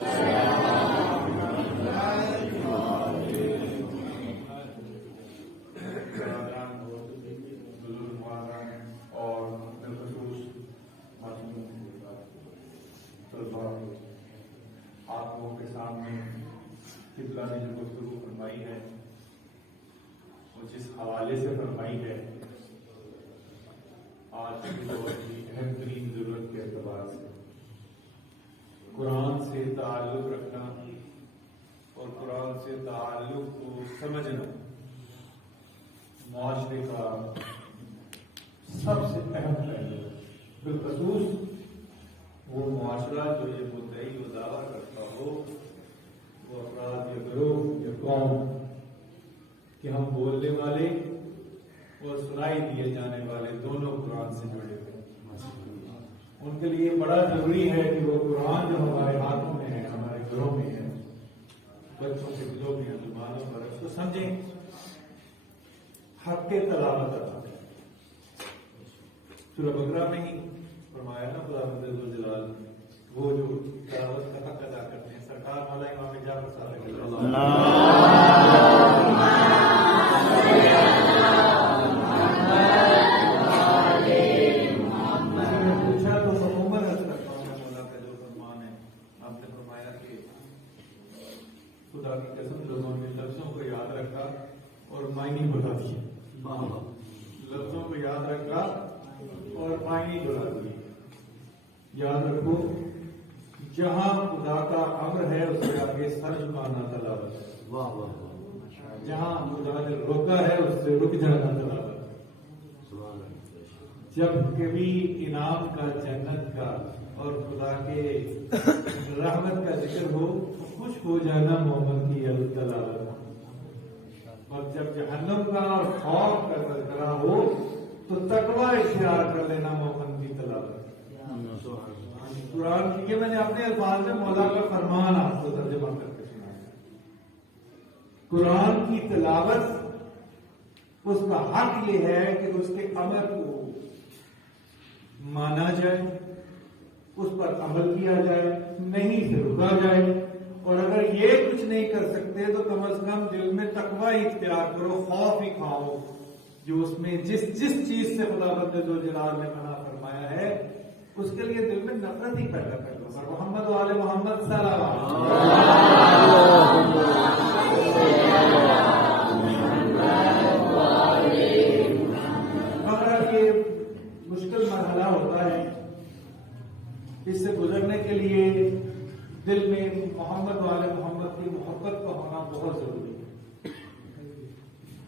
آپ لوگوں کے سامنے قبلہ نے جو گفتگو فرمائی ہے وہ جس حوالے سے فرمائی ہے، آج کے دور کی اہم ترین ضرورت کے اعتبار سے قرآن سے تعلق رکھنا اور قرآن سے تعلق کو سمجھنا معاشرے کا سب سے اہم پہلو ہے، بالخصوص وہ معاشرہ جو یہ مدعی و دعویٰ کرتا ہو، وہ افراد یا گروہ یا قوم کہ ہم بولنے والے اور سنائی دیے جانے والے دونوں قرآن سے جڑے ہوئے، ان کے لیے بڑا ضروری ہے کہ وہ قرآن جو ہمارے ہاتھوں میں ہے، ہمارے گھروں میں ہے، بچوں کے دلوں میں زبانوں پر اس کو سمجھیں، حق کے تلاوت ادا کریں۔ سورہ بقرہ میں ہی فرمایا نا خدا ذوالجلال وہ جو تلاوت کا حق ادا کرتے ہیں، سرکار مولا امام جعفر صادق پوچھا تو عموماً مولا کا جو فرمان ہے، آپ نے فرمایا کہ خدا کی قسم لوگوں نے لفظوں کو یاد رکھا اور معنی بتا دیے، لفظوں کو یاد رکھا اور معنی بتا دیے۔ یاد رکھو، جہاں خدا کا امر ہے اس کے آگے ترجمانہ تلاوت ہے، جہاں خدا نے روکا ہے اس سے رک جانا تلاوت ہے۔ جب کبھی انعام کا، جنت کا اور خدا کے رحمت کا ذکر ہو، خوش ہو جانا مومن کی تلاوت ہے، اور جب جہنم کا اور خوف کا تذکرہ ہو تو تقویٰ اختیار کر لینا مومن کی تلاوت ہے۔ قرآن کی، یہ میں نے اپنے الفاظ میں مولا کا فرمان آپ کو ترجمہ کر کے سنایا۔ قرآن کی تلاوت، اس کا حق یہ ہے کہ اس کے امر کو مانا جائے، اس پر عمل کیا جائے، نہیں سے رکا جائے، اور اگر یہ کچھ نہیں کر سکتے تو کم از کم دل میں تقویٰ اختیار کرو، خوف ہی کھاؤ، جو اس میں جس چیز سے خداوند ذوالجلال نے منع فرمایا ہے اس کے لیے دل میں نفرت ہی پیدا کر دو۔ محمد وآل محمد صلی اللہ علیہ وسلم۔ مگر یہ مشکل مرحلہ ہوتا ہے، اس سے گزرنے کے لیے دل میں محمد وآل محمد کی محبت کا ہونا بہت ضروری ہے۔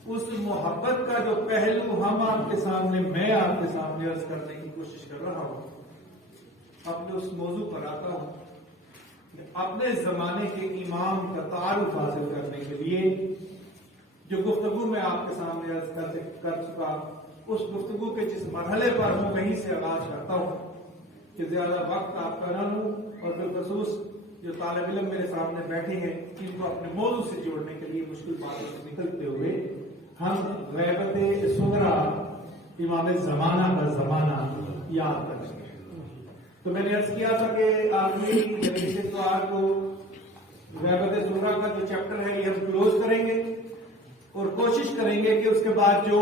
اس محبت کا جو پہلو ہم آپ کے سامنے، میں آپ کے سامنے عرض کرنے کی کوشش کر رہا ہوں، اپنے اس موضوع پر آتا ہوں کہ اپنے زمانے کے امام کا تعارف حاصل کرنے کے لیے جو گفتگو میں آپ کے سامنے عرض کر چکا، اس گفتگو کے جس مرحلے پر ہوں وہیں سے آغاز کرتا ہوں کہ زیادہ وقت آپ کا نہ لوں، اور بالخصوص جو طالب علم میرے سامنے بیٹھے ہیں ان کو اپنے موضوع سے جوڑنے کے لیے مشکل باتوں سے نکلتے ہوئے ہم غیبت صغریٰ امام زمانہ کا زمانہ یاد کریں گے۔ تو میں نے عرض کیا تھا کہ آخری اتوار کو غیبت صغریٰ کا جو چیپٹر ہے یہ ہم کلوز کریں گے، اور کوشش کریں گے کہ اس کے بعد جو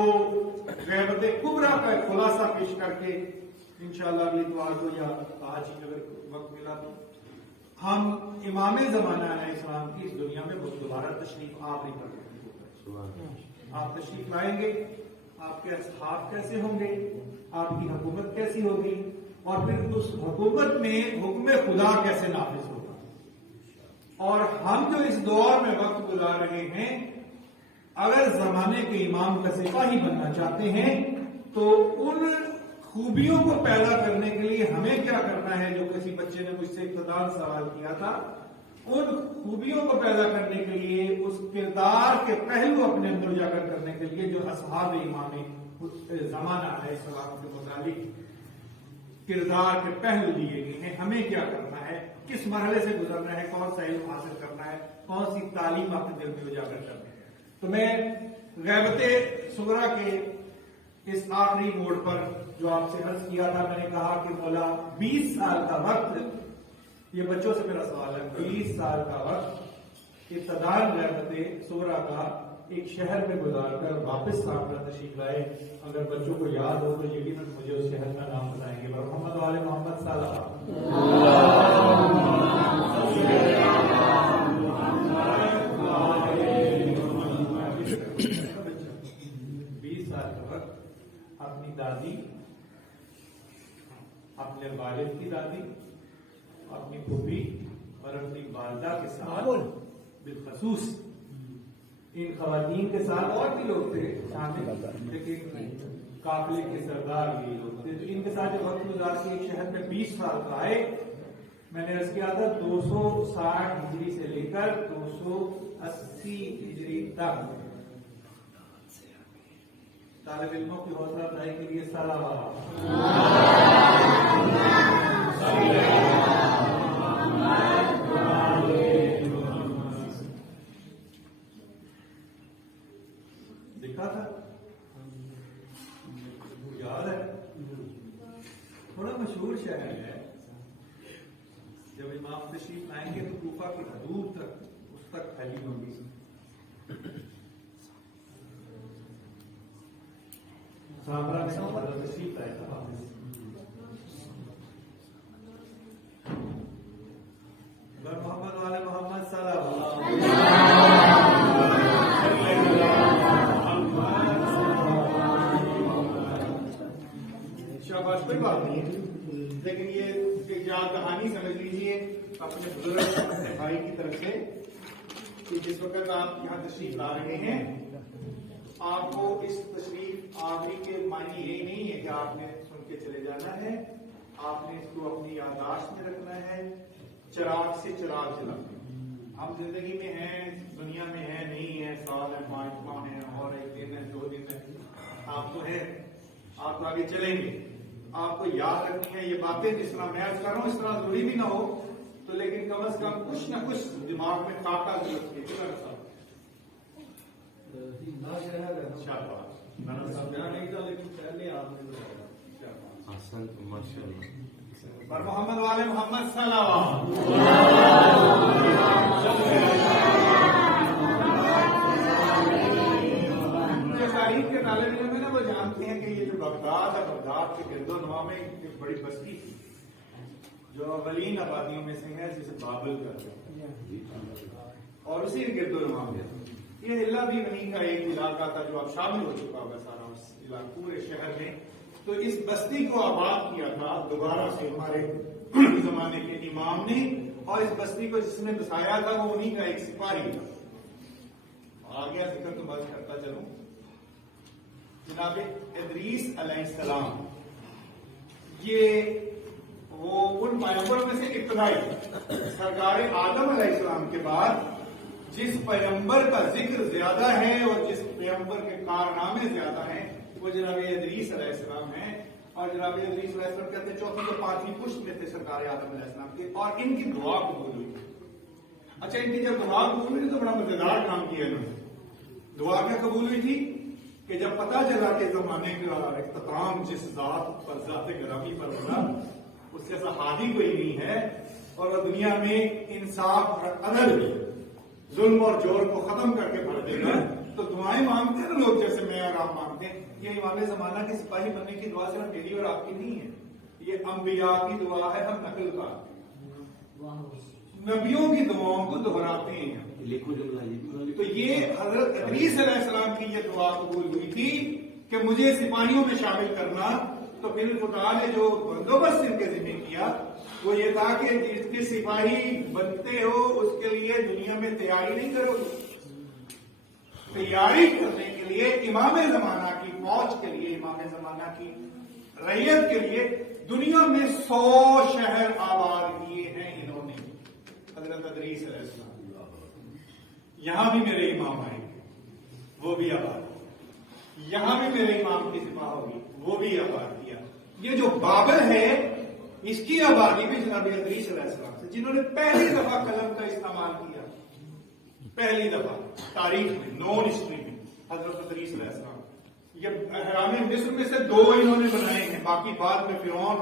غیبت کبریٰ کا خلاصہ پیش کر کے انشاءاللہ اگلی اتوار کو یا آج اگر وقت ملا تو ہم امام زمانہ علیہ السلام کی اس دنیا میں دوبارہ تشریف آوری پر آپ تشریف لائیں گے، آپ کے اصحاب کیسے ہوں گے، آپ کی حکومت کیسی ہوگی، اور پھر اس حکومت میں حکم خدا کیسے نافذ ہوگا، اور ہم جو اس دور میں وقت گزار رہے ہیں اگر زمانے کے امام کا سپاہی بننا چاہتے ہیں تو ان خوبیوں کو پیدا کرنے کے لیے ہمیں کیا کرنا ہے، جو کسی بچے نے مجھ سے ابتداء سوال کیا تھا، ان خوبیوں کو پیدا کرنے کے لیے اس کردار کے پہلو اپنے اندر اجاگر کرنے کے لیے جو اصحاب امام زمانہ علیہ السلام کے متعلق کردار کے پہلو دیے گئے ہیں، ہمیں کیا کرنا ہے، کس مرحلے سے گزرنا ہے، کون سا علم حاصل کرنا ہے، کون سی تعلیم اپنے دل میں اجاگر کرنا ہے۔ تو میں غیبت صغریٰ کے اس آخری موڑ پر جو آپ سے عرض کیا تھا، میں نے کہا کہ مولا 20 سال کا وقت یہ بچوں سے میرا سوال ہے، 20 سال کا وقت ابتداءً رحمت صغریٰ کا ایک شہر میں گزار کر واپس کانگڑا تشریف لائے، اگر بچوں کو یاد ہو تو یقیناً مجھے اس شہر کا نام بتائیں گے۔ محمد والے محمد صلی اللہ اپنی دادی، اپنے والد کی دادی، اپنی پھوپھی اور اپنی والدہ کے ساتھ بالخصوص ان خواتین کے ساتھ اور بھی لوگ تھے شامل، لیکن قافلے کے سردار بھی لوگ تھے، تو ان کے ساتھ جو وقت گزار کے ایک شہر میں 20 سال کا آئے، میں نے عرض کیا تھا 260 ہجری سے لے کر 280 ہجری تک طالب علموں کی حوصلہ افزائی کے لیے لکھا تھا، یاد ہے، تھوڑا مشہور شہر ہے، جب امام تشریف لائیں گے تو کوفہ کی حدود تک اس تک پھیلی ہوگی۔ سامرا میں حضرت تشریف لائے تھا، محمد والے محمد صلی اللہ علیہ شاباش، کوئی بات نہیں ہے، لیکن یہ ایک یاد کہانی سمجھ لیجیے اپنے بزرگ بھائی کی طرف سے کہ جس وقت آپ یہاں تشریف لا رہے ہیں، آپ کو اس تشریف آوری کے معنی یہ نہیں ہے کہ آپ نے سن کے چلے جانا ہے، آپ نے اس کو اپنی یادداشت میں رکھنا ہے، چراغ سے چراغ جلانا ہے۔ ہم زندگی میں ہیں، دنیا میں ہیں، نہیں ہے، سال ہے، 5 ماہ ہے، اور 1 دن ہے، 2 دن ہے، آپ تو ہے، آپ آگے چلیں گے، آپ کو یاد رکھنی ہے یہ باتیں، جس طرح میں عرض کر رہا ہوں اس طرح ضروری بھی نہ ہو تو، لیکن کم از کم کچھ نہ کچھ دماغ میں خاکہ ضرورت ہے۔ پر محمد والے محمد صلی اللہ تاریخ کے طالب علم ہے نا، وہ جانتے ہیں کہ یہ جو بغداد ہے، بغداد کے گرد و نواح میں ایک بڑی بستی تھی جو اولین آبادیوں میں سے ہے، جسے بابل کہتے ہیں، اور اسی گرد و نواح میں یہ اللہ بھی وہیں کا ایک علاقہ تھا جو اب شامل ہو چکا ہوگا سارا اس علاقے پورے شہر میں۔ تو اس بستی کو آباد کیا تھا دوبارہ سے ہمارے زمانے کے امام نے، اور اس بستی کو جس نے بسایا تھا وہ انہیں کا ایک سپاہی تھا۔ آگے ذکر تو بات کرتا چلوں، جناب ادریس علیہ السلام یہ وہ ان پیغمبروں میں سے ابتدائی، سرکار آدم علیہ السلام کے بعد جس پیغمبر کا ذکر زیادہ ہے اور جس پیغمبر کے کارنامے زیادہ ہیں وہ جناب ادریس علیہ السلام ہیں، اور جناب ادریس علیہ السلام کہتے ہیں 4 اور 5ویں پشت میں تھے سرکار آدم علیہ السلام کے، اور ان کی دعا قبول ہوئی۔ اچھا، ان کی جب دعا قبول ہوئی تو بڑا مزیدار کام کیا انہوں نے۔ دعا کیا قبول ہوئی تھی کہ جب پتا چلا کہ زمانے کا اختتام جس ذات پر، ذات گرامی پر ہوگا، اس جیسا ہادی کوئی نہیں ہے، اور وہ دنیا میں انصاف اور عدل، ظلم اور جور کو ختم کر کے بھر دے گا، تو دعائیں مانگتے ہیں نا لوگ، جیسے میں اور آپ مانگتے ہیں۔ یہ امام زمانہ کے سپاہی بننے کی دعا صرف میری اور آپ کی نہیں ہے، یہ انبیاء کی دعا ہے، ہم نقل کرتے ہیں، نبیوں کی دعاؤں کو دہراتے ہیں۔ تو یہ حضرت ادریس علیہ السلام کی یہ دعا قبول ہوئی تھی کہ مجھے سپاہیوں میں شامل کرنا، تو پھر خدا نے جو بندوبست ان کے ذمہ کیا وہ یہ تھا کہ جس کے سپاہی بنتے ہو اس کے لیے دنیا میں تیاری نہیں کرو گے، تیاری کرنے کے لیے امام زمانہ کی فوج کے لیے، امام زمانہ کی رعیت کے لیے دنیا میں 100 شہر آباد کیے ہیں انہوں نے، حضرت ادریس علیہ السلام۔ یہاں بھی میرے امام آئیں گے، وہ بھی آباد، یہاں بھی میرے امام کی سپاہ ہوگی، وہ بھی آباد کیا۔ یہ جو بابل ہے اس کی آبادی بھی جناب ادریس علیہ السلام سے، جنہوں نے پہلی دفعہ قلم کا استعمال کیا، پہلی دفعہ تاریخ میں، نون ہسٹری میں، حضرت ادریس علیہ السلام۔ یہ احرام مصر میں سے 2 انہوں نے بنائے ہیں، باقی بعد میں فرعون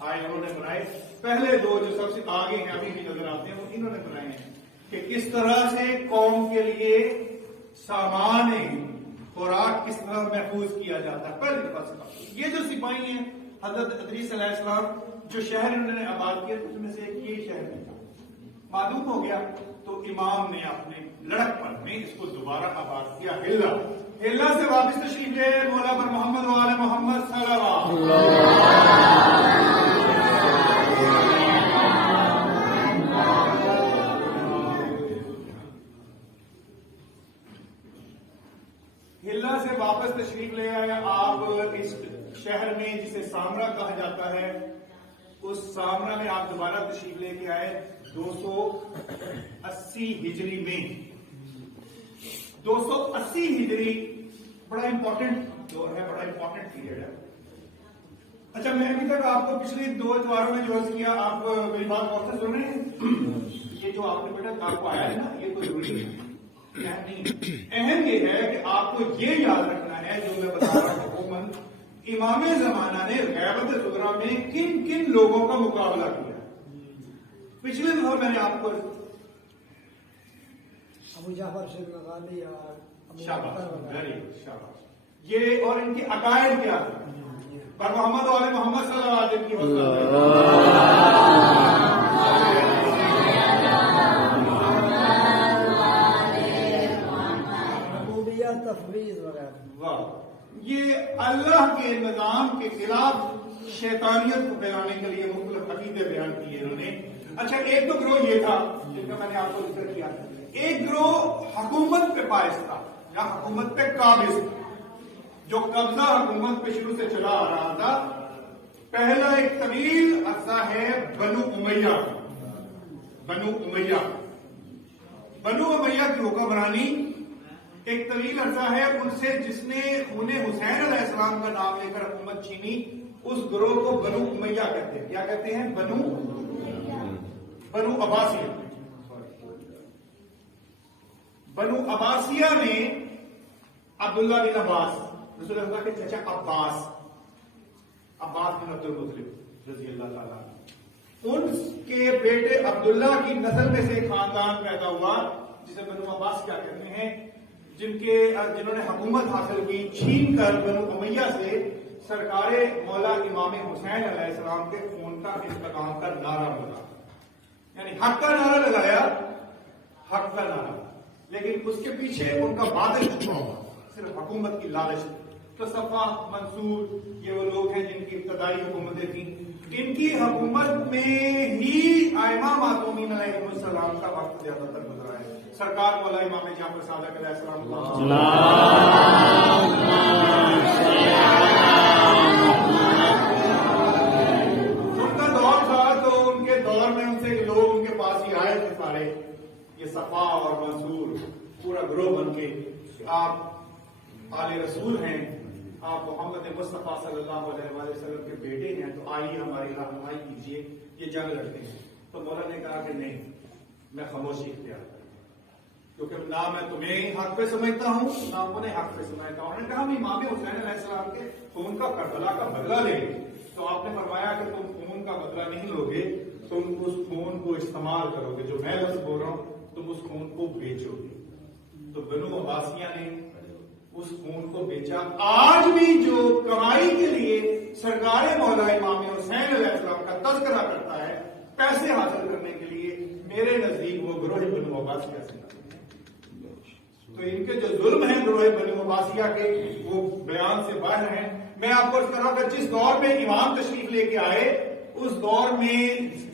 آئے انہوں نے بنائے. پہلے دو جو سب سے آگے ہیں ابھی بھی نظر آتے ہیں وہ انہوں نے بنائے ہیں کہ کس طرح سے قوم کے لیے سامان خوراک کس طرح محفوظ کیا جاتا ہے. پہلی دفعہ سے یہ جو سپاہی ہیں حضرت ادریس علیہ السلام جو شہر انہوں نے آباد کیا اس میں سے ایک یہ شہر معلوم ہو گیا تو امام نے اپنے لڑک پر میں اس کو دوبارہ آباد کیا. ہلا سے واپس تشریف لے مولا پر محمد وآل محمد صلی اللہ ہلا سے واپس تشریف لے آئے آپ اس شہر میں جسے سامرا کہا جاتا ہے. اس سامرا میں آپ دوبارہ تشریف لے کے آئے 280 ہجری میں. 280 ہجری بڑا امپورٹنٹ دور ہے, بڑا امپورٹنٹ پیریڈ ہے. اچھا میں ابھی تک آپ کو پچھلی 2 اتواروں میں جو عرض کیا آپ میری بات غور سے سن رہے ہیں؟ یہ جو آپ نے بیٹا آپ کو آیا ہے نا یہ کوئی ضروری نہیں. اہم یہ ہے کہ آپ کو یہ یاد رکھنا ہے جو میں بتا رہا ہوں حکومت امام زمانہ نے غیبت صغریٰ میں کن کن لوگوں کا مقابلہ کیا. پچھلے دفعہ میں نے آپ کو ابو جعفر سے غالی اور شاباش یہ اور ان کی عقائد کیا تھا پر محمد والے محمد صلی اللہ علیہ وسلم کی تفویض وغیرہ. یہ اللہ کے نظام کے خلاف شیطانیت کو پھیلانے کے لیے مختلف عقیدے بیان کیے انہوں نے. اچھا ایک تو گروہ یہ تھا جن کا میں نے آپ کو ذکر کیا. ایک گروہ حکومت پہ پائز تھا یا حکومت پہ قابض تھا جو قبضہ حکومت پہ شروع سے چلا آ رہا تھا. پہلا ایک طویل عرصہ ہے بنو امیہ. بنو امیہ کی حکمرانی ایک طویل عرصہ ہے ان سے جس نے انہیں حسین علیہ السلام کا نام لے کر حکومت چھینی. اس گروہ کو بنو امیہ کہتے ہیں. کیا کہتے ہیں؟ بنو عباسیہ. بنو عباسیہ نے عبداللہ بن عباس رسول اللہ کے چچا عباس بن عبد المطلب رضی اللہ تعالیٰ ان کے بیٹے عبداللہ کی نسل میں سے ایک خاندان پیدا ہوا جسے بنو عباس کیا کہتے ہیں جنہوں نے حکومت حاصل کی چھین کر بنو امیہ سے سرکار مولا امام حسین علیہ السلام کے خون کا انتقام کا نعرہ بولا. یعنی حق کا نعرہ لگایا, حق کا نعرہ, لیکن اس کے پیچھے ان کا باطل چھپا ہوا صرف حکومت کی لالچ. تو صفا منصور یہ وہ لوگ ہیں جن کی ابتدائی حکومتیں تھیں. ان کی حکومت میں ہی ائمہ معصومین علیہ السلام کا وقت زیادہ تر گزرا ہے. سرکار مولا امام جعفر صادق علیہ السلام ان کا دور تھا تو ان کے دور میں ان سے لوگ ان کے پاس ہی آئے تھے سارے. یہ صفا اور منصور پورا گروہ بن کے آپ آل رسول ہیں, آپ محمد مصطفیٰ صلی اللہ علیہ وسلم کے بیٹے ہیں, تو آئیے ہماری رہنمائی کیجیے, یہ جنگ لڑتے ہیں. تو مولا نے کہا کہ نہیں, میں خاموشی اختیار کروں کیونکہ نہ میں تمہیں حق پہ سمجھتا ہوں نہ انہیں حق پہ سمجھتا ہوں. انہوں نے کہا ہم امام حسین علیہ السلام کے خون کا کربلا کا بدلہ لیں گے. تو آپ نے فرمایا کہ تم خون کا بدلہ نہیں لوگے, تم اس خون کو استعمال کرو گے. جو میں لفظ بول رہا ہوں تم اس خون کو بیچو گے. تو بنو عباسیہ نے اس خون کو بیچا. آج بھی جو کمائی کے لیے سرکار مولا امام حسین علیہ السلام کا تذکرہ کرتا ہے پیسے حاصل کرنے کے لیے, میرے نزدیک وہ گروہ بنو عباسیہ سے. تو ان کے جو ظلم ہیں گروہ بنو عباسیہ کے وہ بیان سے باہر ہیں. میں آپ کو اس طرح کا جس دور میں امام تشریف لے کے آئے اس دور میں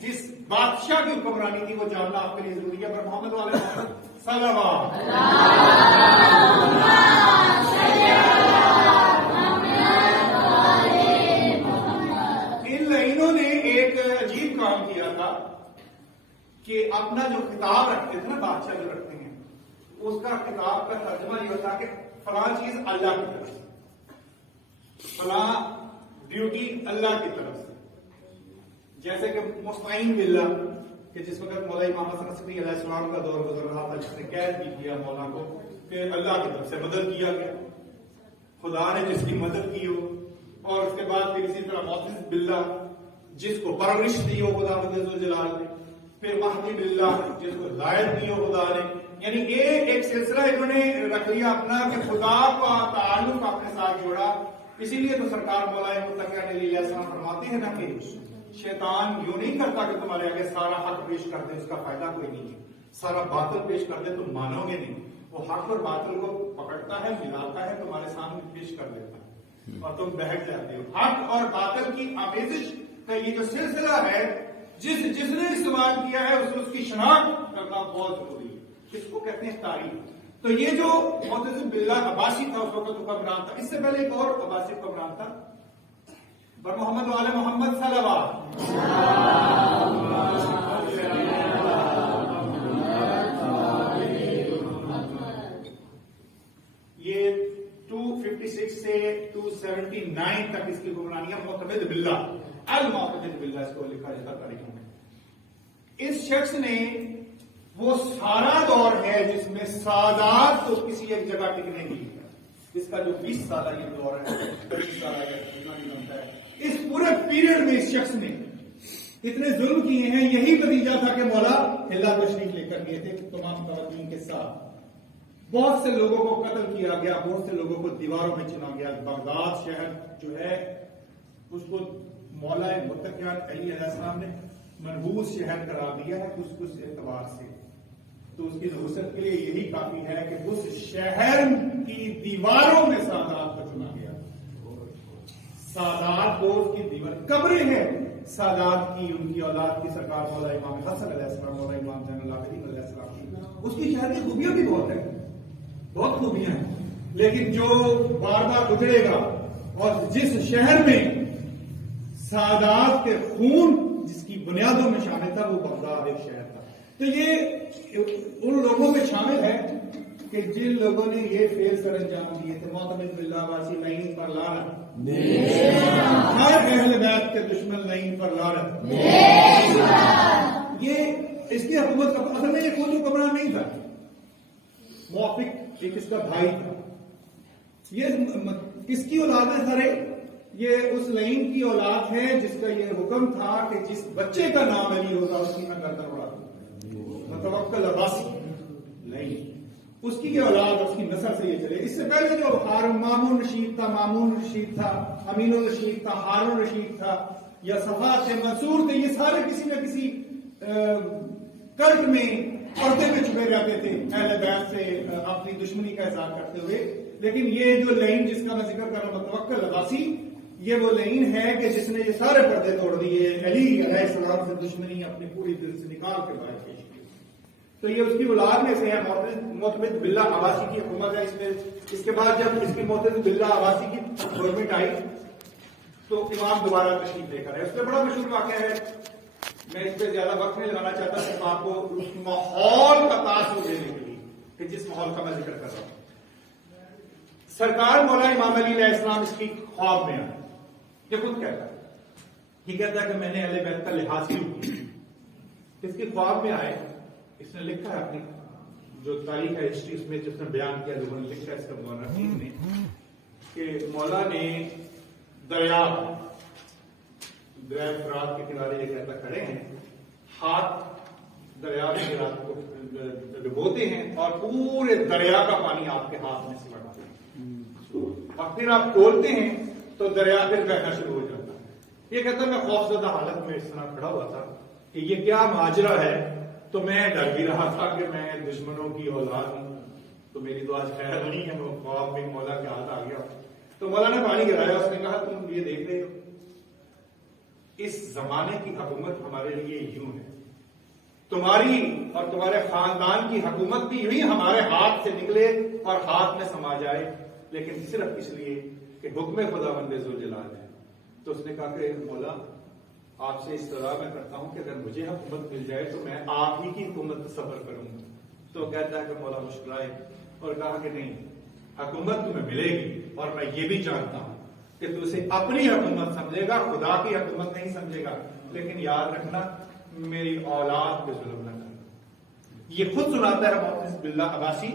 جس بادشاہ کی حکمرانی تھی وہ جاننا آپ کے لیے ضروری ہے. پر محمد والے صلی اللہ ان لائنوں نے ایک عجیب کام کیا تھا کہ اپنا جو خطاب رکھتے تھے نا بادشاہ جو رکھتے ہیں اس کا خطاب کا ترجمہ یہ ہوتا کہ فلاں چیز اللہ کی طرف سے, فلاں ڈیوٹی اللہ کی طرف سے. جیسے کہ مستعین باللہ کہ جس وقت مولا امام حسن عسکری علیہ السلام کا دور گزر رہا تھا, جس نے قید بھی کیا مولا کو, کہ اللہ کی طرف سے مدد کیا گیا, خدا نے جس کی مدد کی ہو. اور اس کے بعد پھر اسی طرح معتصم باللہ جس کو پرورش دی ہو خدا ذوالجلال نے، پھر مہدی باللہ جس کو ہدایت دی ہو خدا نے. یعنی ایک سلسلہ انہوں نے رکھ لیا اپنا کہ خدا کا تعلق اپنے ساتھ جوڑا. اسی لیے تو سرکار مولا متقین علیہ السلام فرماتے ہیں نا کہ شیطان یوں نہیں کرتا کہ تمہارے آگے سارا حق پیش کر دے، اس کا فائدہ کوئی نہیں ہے. سارا باطل پیش کر دے تم مانو گے نہیں. وہ حق اور باطل کو پکڑتا ہے، ملاتا ہے، تمہارے سامنے پیش کر دیتا ہے اور تم بہک جاتے ہو. حق اور باطل کی آمیزش کا یہ جو سلسلہ ہے، جس نے استعمال کیا ہے اس کی شناخت کرنا بہت ضروری ہے. اس کو کہتے ہیں تاریخ. تو یہ جو معتصم باللہ عباسی تھا اس وقت حکمران تھا. اس سے پہلے ایک اور عباسی حکمران تھا، پر محمد وآل محمد صلوات. یہ 256 سے 279 تک اس کی حکمرانیاں معتمد باللہ، المعتمد باللہ اس کو لکھا جاتا تاریخوں میں. اس شخص نے وہ سارا دور ہے جس میں سادات کو کسی ایک جگہ ٹکنے نہیں دیا. اس کا جو 20 سالہ یہ دور ہے، 20 سالہ کتنا نہیں بنتا ہے، اس پورے پیریڈ میں اس شخص نے اتنے ظلم کیے ہیں. یہی نتیجہ تھا کہ مولا ہلا تشریف لے کر گئے تھے تمام خواتین کے ساتھ. بہت سے لوگوں کو قتل کیا گیا، بہت سے لوگوں کو دیواروں میں چنا گیا. بغداد شہر جو ہے اس کو مولا متقین علیہ السلام نے منحوس شہر قرار دیا ہے اس اعتبار سے. تو اس کی نحوست کے لیے یہی کافی ہے کہ اس شہر کی دیواروں میں سادات کو چنا گیا. سادات کو اس کی دیوار قبریں ہیں سادات کی، ان کی اولاد کی، سرکار مولا امام حسن علیہ السلام، مولا امام زین العابدین علیہ السلام کی. اس کی شہر کی خوبیاں بھی بہت ہیں، بہت خوبیاں ہیں. لیکن جو بار بار اجڑے گا اور جس شہر میں سادات کے خون جس کی بنیادوں میں شامل تھا وہ بغداد ایک شہر تھا. تو یہ ان لوگوں میں شامل ہے کہ جن لوگوں نے یہ فعل سر انجام دیے تھے. معتمد باللہ عباسی لعین پر لعنت، ہر اہل بیت کے دشمن لعین پر لعنت. یہ اس کی حکومت کا اصل میں یہ خود حکمران نہیں تھا، موافق ایک اس کا بھائی تھا. یہ کس کی اولاد ہے سارے؟ یہ اس لعین کی اولاد ہے جس کا یہ حکم تھا کہ جس بچے کا نام علی ہوتا اس کی میں گردن اڑا دوں. متوکل عباسی لعین، اس کی یہ اولاد اس کی نسل سے یہ چلے. اس سے پہلے جو مامون رشید تھا، مامون رشید تھا، امین الرشید تھا، ہارون رشید تھا، یا صفا تھے، منصور تھے، یہ سارے کسی نہ کسی کلٹ میں پردے میں چھپے رہتے تھے اہل بیت سے اپنی دشمنی کا اظہار کرتے ہوئے. لیکن یہ جو لعین جس کا میں ذکر کر رہا ہوں متوکل عباسی، یہ وہ لعین ہے کہ جس نے یہ سارے پردے توڑ دیے، علی علیہ السلام سے دشمنی اپنی پوری دل سے نکال کے باہر پیش کی. تو یہ اس کی اولاد میں سے ہے. معتمد باللہ عباسی کی حکومت ہے اس میں. اس کے بعد جب اس کی معتمد باللہ عباسی کی گورنمنٹ آئی تو امام دوبارہ تشریف لے کر آئے. اس میں بڑا مشہور واقعہ ہے، میں اس پہ زیادہ وقت نہیں لگانا چاہتا، صرف آپ کو اس ماحول کا تاثر دینے کے لیے کہ جس ماحول کا میں ذکر کر رہا ہوں. سرکار مولا امام علی علیہ السلام اس کی خواب میں آئے. یہ خود کہتا ہے، یہ کہتا ہے کہ میں نے اہل بیت کا لحاظ کیوں کیا. اس کی خواب میں آئے. اس نے لکھا ہے اپنی جو تاریخ ہے ہسٹری اس میں جس نے بیان کیا، لوگوں نے لکھا ہے اس کا مورخین نے کہ مولا نے دریا فرات کے کنارے یہ کہتا کھڑے ہیں، ہاتھ دریا میں رات کو ڈبوتے ہیں اور پورے دریا کا پانی آپ کے ہاتھ میں سمٹتے ہیں اور پھر آپ کھولتے ہیں تو دریا پھر بہنا شروع ہو جاتا ہے. یہ کہتا ہے میں خوفزدہ حالت میں اس طرح کھڑا ہوا تھا کہ یہ کیا ماجرا ہے. تو میں ڈر بھی رہا تھا کہ میں دشمنوں کی اولاد ہوں، تو میری تو آج خیر نہیں ہے. وہ خواب میں مولا کے ہاتھ آ گیا تو مولا نے پانی گرایا. اس نے کہا تم یہ دیکھ رہے ہو، اس زمانے کی حکومت ہمارے لیے یوں ہے، تمہاری اور تمہارے خاندان کی حکومت بھی یوں ہی ہمارے ہاتھ سے نکلے اور ہاتھ میں سما جائے، لیکن صرف اس لیے کہ حکم خداوند ذوالجلال ہے. تو اس نے کہا کہ مولا آپ سے استدعا میں کرتا ہوں کہ اگر مجھے حکومت مل جائے تو میں آپ ہی کی حکومت سفر کروں گا. تو کہتا ہے کہ مولا مسکرائے اور کہا کہ نہیں، حکومت تمہیں ملے گی اور میں یہ بھی جانتا ہوں کہ تو اسے اپنی حکومت سمجھے گا، خدا کی حکومت نہیں سمجھے گا. لیکن یاد رکھنا میری اولاد پہ ظلم نہ کرنا. یہ خود سناتا ہے معتمد باللہ عباسی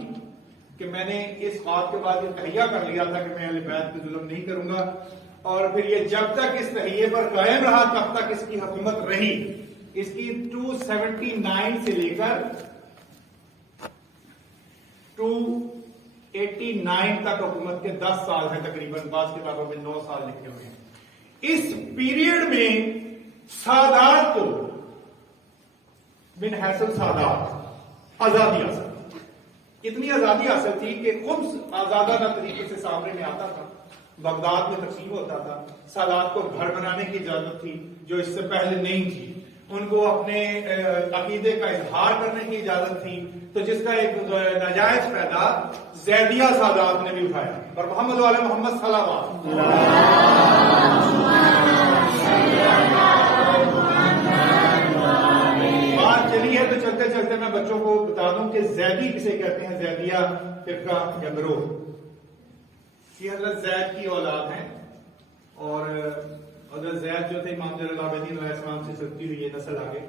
کہ میں نے اس خواب کے بعد یہ تہیہ کر لیا تھا کہ میں اہل بیت پہ ظلم نہیں کروں گا، اور پھر یہ جب تک اس تہیے پر قائم رہا تب تک اس کی حکومت رہی. اس کی 279 سے لے کر 289 تک حکومت کے 10 سال ہیں تقریباً. بعض کتابوں میں 9 سال لکھے ہوئے ہیں. اس پیریڈ میں سادات کو بن حیث سادات آزادی حاصل. اتنی آزادی حاصل تھی کہ خمس آزادانہ طریقے سے سامنے میں آتا تھا, بغداد میں تقسیم ہوتا تھا. سادات کو گھر بنانے کی اجازت تھی جو اس سے پہلے نہیں تھی. ان کو اپنے عقیدے کا اظہار کرنے کی اجازت تھی. تو جس کا ایک ناجائز فائدہ زیدیہ سادات نے بھی اٹھایا. اور محمد والے محمد صلی اللہ علیہ بات چلی ہے تو چلتے چلتے میں بچوں کو بتا دوں کہ زیدی کسے کہتے ہیں. زیدیہ فرقہ یا گروہ یہ حضرت زید کی اولاد ہیں, اور حضرت زید جو تھے امام زین العابدین علیہ السلام سے چلتی ہوئی یہ نسل آگے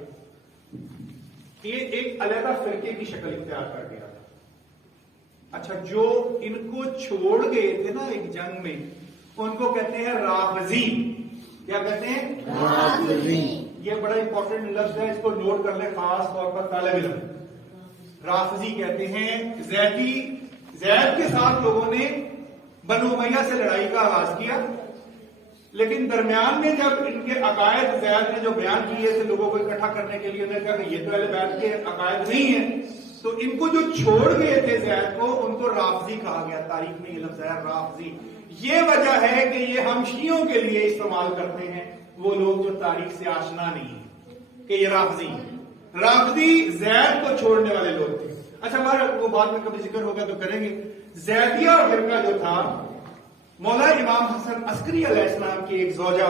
یہ ایک علیحدہ فرقے کی شکل اختیار کر گیا تھا. اچھا, جو ان کو چھوڑ گئے تھے نا ایک جنگ میں, ان کو کہتے ہیں رافضی. کیا کہتے ہیں؟ رافضی. یہ بڑا امپورٹنٹ لفظ ہے, اس کو نوٹ کر لیں خاص طور پر طالب علم. رافضی کہتے ہیں زید کے ساتھ لوگوں نے بنو امیہ سے لڑائی کا آغاز کیا, لیکن درمیان میں جب ان کے عقائد زید نے جو بیان کیے تھے لوگوں کو اکٹھا کرنے کے لیے, انہوں نے کہا کہ یہ تو اہل بیت کے عقائد نہیں ہیں, تو ان کو جو چھوڑ گئے تھے زید کو ان کو رافضی کہا گیا. تاریخ میں یہ لفظ ہے رافضی. یہ وجہ ہے کہ یہ ہم شیعوں کے لیے استعمال کرتے ہیں, وہ لوگ جو تاریخ سے آشنا نہیں ہیں, کہ یہ رافضی ہیں. رافضی زید کو چھوڑنے والے لوگ تھے. اچھا, ہمارا وہ بعد میں کبھی ذکر ہوگا تو کریں گے. زیدیہ فرقہ جو تھا مولا امام حسن عسکری علیہ السلام کی ایک زوجہ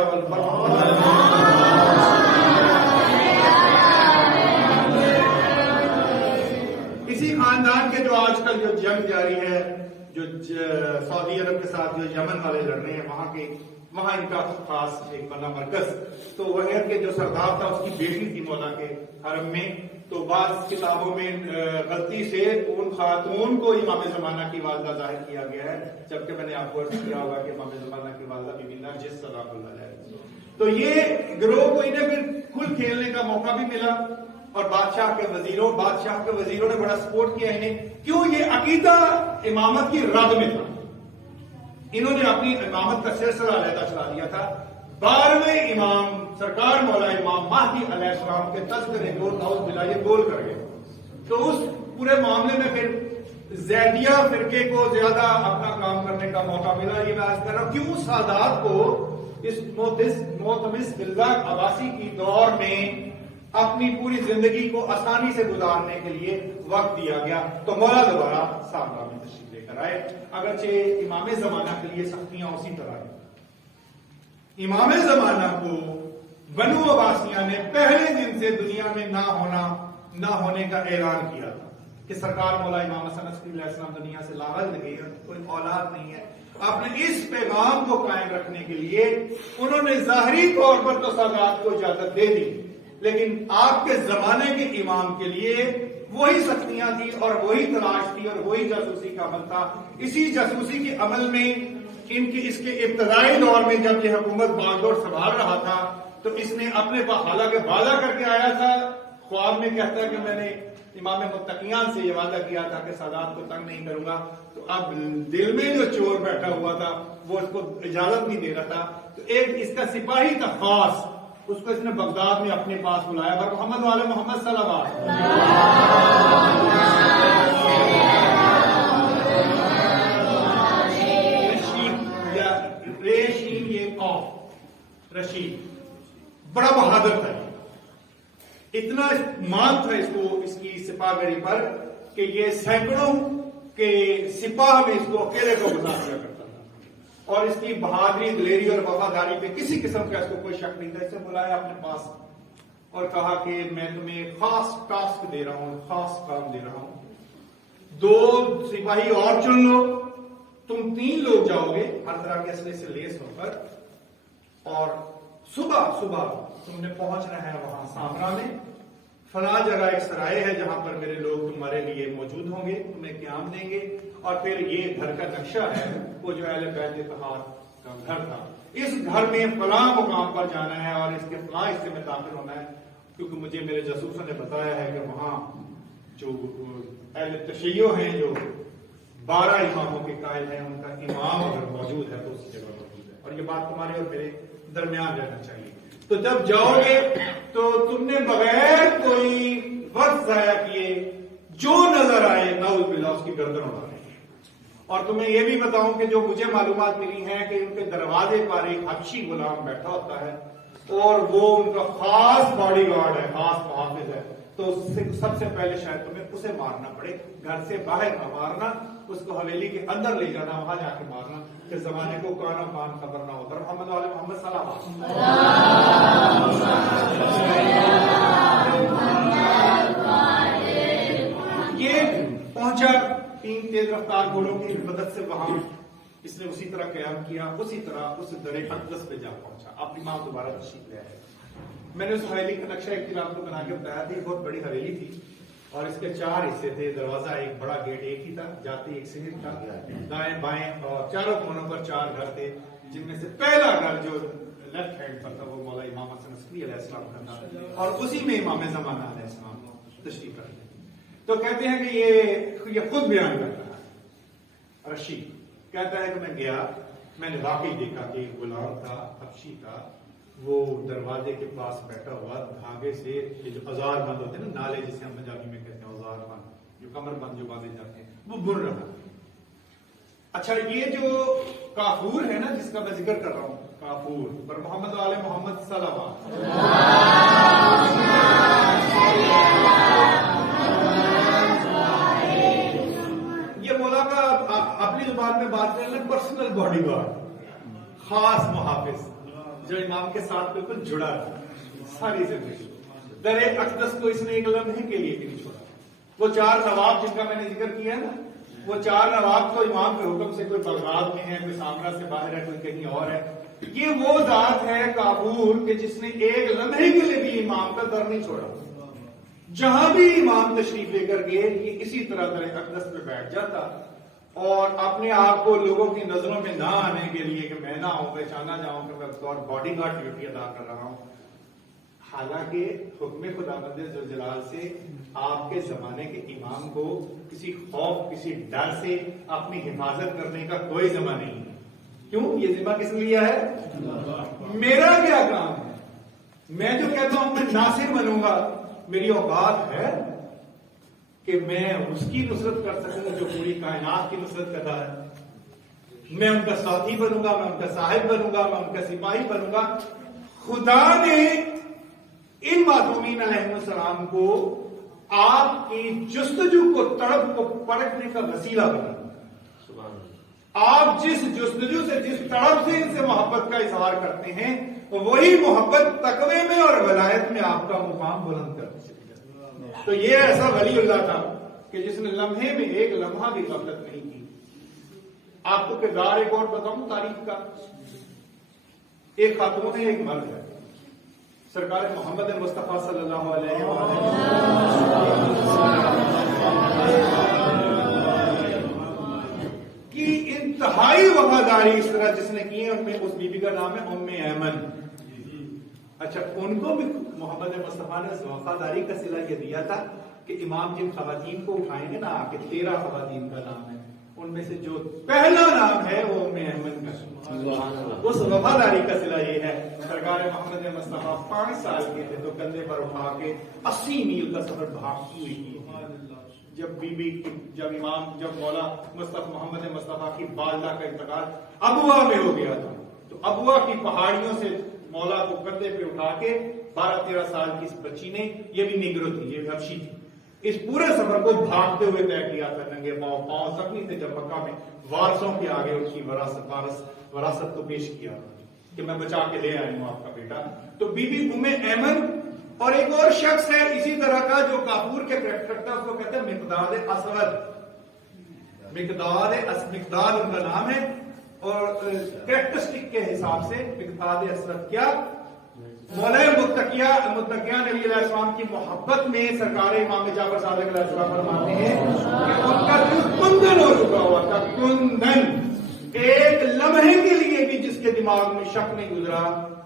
اسی خاندان کے جو آج کل جو جنگ جاری ہے, جو سعودی عرب کے ساتھ جو یمن والے لڑ رہے ہیں, وہاں ان کا خاص ایک بنا مرکز. تو وہ کے جو سردار تھا اس کی بیٹی تھی مولا کے حرم میں. تو بعض کتابوں میں غلطی سے ان خاتون کو امام زمانہ کی والدہ ظاہر کیا گیا ہے, جبکہ میں نے آپ کو عرض کیا ہوگا کہ امام زمانہ کی والدہ بی بی نرجس سلام اللہ علیہ. تو یہ گروہ کو انہیں پھر کھل کھیلنے کا موقع بھی ملا, اور بادشاہ کے وزیروں نے بڑا سپورٹ کیا انہیں. کیوں؟ یہ عقیدہ امامت کی رد میں تھا. انہوں نے اپنی امامت کا سلسلہ علیحدہ چلا دیا تھا. 12ویں امام سرکار مولا امام مہدی علیہ السلام کے تذکرے کو نعوذ باللہ یہ گول کر گئے. تو اس پورے معاملے میں پھر زیدیہ فرقے کو زیادہ اپنا کام کرنے کا موقع ملا. یہ میں عرض کر رہا ہوں کیوں سادات کو اس معتمس باللہ عباسی کی دور میں اپنی پوری زندگی کو آسانی سے گزارنے کے لیے وقت دیا گیا. تو مولا دوبارہ سامنے میں تشریف لے کر آئے, اگرچہ امام زمانہ کے لیے سختیاں اسی طرح ہیں. امام زمانہ کو بنو عباسیہ نے پہلے دن سے دنیا میں نہ ہونے کا اعلان کیا تھا کہ سرکار مولا امام حسن عسکری علیہ السلام دنیا سے لاغل گئی ہے, کوئی اولاد نہیں ہے. آپ نے اس پیغام کو قائم رکھنے کے لیے انہوں نے ظاہری طور پر تو سادات کو اجازت دے دی, لیکن آپ کے زمانے کے امام کے لیے وہی سختیاں تھی اور وہی تلاش تھی اور وہی جاسوسی کا عمل تھا. اسی جاسوسی کے عمل میں اس کے ابتدائی دور میں جب یہ حکومت باغدور سنبھال رہا تھا تو اس نے اپنے حالانکہ وعدہ کر کے آیا تھا, خواب میں کہتا ہے کہ میں نے امام متقیان سے یہ وعدہ کیا تھا کہ سادات کو تنگ نہیں کروں گا. تو اب دل میں جو چور بیٹھا ہوا تھا وہ اس کو اجازت نہیں دے رہا تھا. تو ایک اس کا سپاہی تھا خاص, اس کو اس نے بغداد میں اپنے پاس بلایا. اور محمد والے محمد صلی اللہ علیہ رشید بڑا بہادر تھا, اتنا مان تھا اس کی سپاہ گری پر کہ یہ سینکڑوں کے سپاہ میں اس کو اکیلے کو گزار دیا کرتا تھا, اور اس کی بہادری, دلیری اور وفاداری پہ کسی قسم کا اس کو کوئی شک نہیں تھا. اسے بلایا اپنے پاس اور کہا کہ میں تمہیں خاص ٹاسک دے رہا ہوں, خاص کام دے رہا ہوں. 2 سپاہی اور چن لو, تم 3 لوگ جاؤ گے ہر طرح کے اسلحے سے لیس ہو کر, اور صبح تم نے پہنچنا ہے وہاں سامرا میں. فلاں جگہ ایک سرائے ہے جہاں پر میرے لوگ تمہارے لیے موجود ہوں گے, تمہیں قیام دیں گے. اور پھر یہ گھر کا نقشہ ہے وہ جو اہل بیت اتحاد کا گھر تھا, اس گھر میں فلاں مقام پر جانا ہے اور اس کے فلاں حصے میں داخل ہونا ہے، کیونکہ مجھے میرے جاسوسوں نے بتایا ہے کہ وہاں جو اہل تشیع ہیں، جو 12 اماموں کے قائل ہیں، ان کا امام اگر موجود ہے تو اس جگہ موجود ہے، اور یہ بات تمہارے اور میرے درمیان رہنا چاہیے۔ تو جب جاؤ گے تو تم نے بغیر کوئی وقت ضائع کیے جو نظر آئے نعوذ باللہ اس کی گردن اڑا رہے ہیں۔ اور تمہیں یہ بھی بتاؤں کہ جو مجھے معلومات ملی ہیں کہ ان کے دروازے پر ایک حبشی غلام بیٹھا ہوتا ہے اور وہ ان کا خاص باڈی گارڈ ہے، خاص محافظ ہے، تو سب سے پہلے شاید تمہیں اسے مارنا پڑے، گھر سے باہر نہ مارنا، اس کو حویلی کے اندر لے جانا، وہاں جا کے مارنا کہ زمانے کو کان و کان خبر نہ ہوتا۔ محمد والے محمد صلی اللہ علیہ وسلم یہ پہنچا 3 تیز رفتار گھوڑوں کی مدد سے وہاں، اس نے اسی طرح قیام کیا، اسی طرح اس در اقدس پہ جا پہنچا، اپنی ماں دوبارہ تشریف لے آئے۔ میں نے اس حویلی کا نقشہ ایک آپ کو بنا کے بتایا تھا، بہت بڑی حویلی تھی اور اس کے 4 حصے تھے، دروازہ ایک بڑا گیٹ ایک ہی تھا، جاتے ایک سیڑھی تھا، دائیں بائیں اور چاروں کونوں پر 4 گھر تھے، جن میں سے پہلا گھر جو لیفٹ ہینڈ پر تھا وہ مولا امام حسن عسکری علیہ السلام کا تھا، اور اسی میں امام زمانہ علیہ السلام تشریف رکھتے۔ تو کہتے ہیں کہ یہ خود بیان کرتا ہے، رشید کہتا ہے کہ میں گیا، میں نے واقعی دیکھا کہ ایک غلام تھا حبشی کا، وہ دروازے کے پاس بیٹھا ہوا دھاگے سے، یہ جو ازار بند ہوتے ہیں نا، نالے جسے ہم پنجابی میں کہتے ہیں ازار بند، جو کمر بند جو باندھے جاتے ہیں، وہ بن رہا۔ اچھا یہ جو کافور ہے نا جس کا میں ذکر کر رہا ہوں، کافور پر محمد آل محمد صلی اللہ علیہ وسلم، یہ مولا کا اپنی زبان میں بات کریں گے پرسنل باڈی گارڈ، خاص محافظ جو امام کے ساتھ بالکل جڑا رہا ساری زندگی۔ در اقدس کو اس نے ایک لمحے کے لیے بھی نہیں چھوڑا۔ وہ 4 نواب جن کا میں نے ذکر کیا نا، وہ 4 نواب تو امام کے حکم سے، کوئی بغداد میں ہے، کوئی سامرا سے باہر ہے، کوئی کہیں اور ہے، یہ وہ ذات ہے کافور کہ جس نے ایک لمحے کے لیے بھی امام کا در نہیں چھوڑا۔ جہاں بھی امام تشریف لے کر گئے یہ اسی طرح در اقدس پہ بیٹھ جاتا اور اپنے آپ کو لوگوں کی نظروں میں نہ آنے کے لیے کہ میں نہ ہوں، پہچانا جاؤں کہ میں بطور باڈی گارڈ ڈیوٹی ادا کر رہا ہوں، حالانکہ حکم خداوند ذوالجلال سے آپ کے زمانے کے امام کو کسی خوف، کسی ڈر سے اپنی حفاظت کرنے کا کوئی ذمہ نہیں ہے۔ کیوں؟ یہ ذمہ کس نے لیا ہے؟ میرا کیا کام ہے؟ میں جو کہتا ہوں میں ناصر بنوں گا، میری اوقات ہے کہ میں اس کی نصرت کر سکوں جو پوری کائنات کی نصرت کر رہا ہے، میں ان کا ساتھی بنوں گا، میں ان کا صاحب بنوں گا، میں ان کا سپاہی بنوں گا۔ خدا نے ان معصومین علیہ السلام کو آپ کی جستجو کو، تڑپ کو پرکھنے کا وسیلہ بنا۔ آپ جس جستجو سے، جس تڑپ سے ان سے محبت کا اظہار کرتے ہیں، وہی محبت تقوی میں اور ولایت میں آپ کا مقام بلند کرتی ہے۔ تو یہ ایسا ولی اللہ تھا کہ جس نے لمحے میں ایک لمحہ بھی غفلت نہیں کی۔ آپ کو کردار ایک اور بتاؤں تاریخ کا، ایک خاتون ہے، ایک مرد ہے، سرکار محمد مصطفیٰ صلی اللہ علیہ کی انتہائی وفاداری اس طرح جس نے کی ہے، ان میں اس بی بی کا نام ہے ام ایمن۔ اچھا، ان کو بھی محمد مصطفیٰ نے وفاداری کا صلہ یہ دیا تھا کہ امام جن خواتین کو اٹھائیں گے نا، آپ کے 13 خواتین کا نام ہے، ان میں سے جو پہلا نام ہے وہ ام ایمن کا۔ اس وفاداری کا صلہ یہ ہے، سرکار محمد مصطفیٰ 5 سال کے تھے تو کندھے پر اٹھا کے 80 میل کا سفر بھاگتی ہوئی کی۔ جب مولا مصطفیٰ محمد مصطفیٰ کی والدہ کا انتقال ابوا میں ہو گیا تھا، تو ابوا کی پہاڑیوں سے مولا کو کندھے پہ اٹھا کے 12-13 سال کی اس بچی نے، یہ بھی نیگرو تھی، یہ حبشی تھی، اس پورے سفر کو بھاگتے ہوئے طے کیا تھا، ننگے پاؤں زخمی تھے، جب مکہ میں وارثوں کے آگے ان کی وراثت کو پیش کیا کہ میں بچا کے لے آئی ہوں آپ کا بیٹا۔ تو بی بی ام ایمن اور ایک اور شخص ہے اسی طرح کا جو کافور کے کریکٹر تھا، اس کو کہتے ہیں مقداد اسود۔ مقداد ان کا نام ہے، اور کریکٹرسٹک کے حساب سے مقداد اسود کیا؟ مولا متقیہ نبی علیہ السلام کی محبت میں سرکار امام جعفر صادق علیہ السلام فرماتے ہیں کہ ان کا دل کندن ہو چکا ہوا تھا، کندن، ایک لمحے کے لیے بھی جس کے دماغ میں شک نہیں گزرا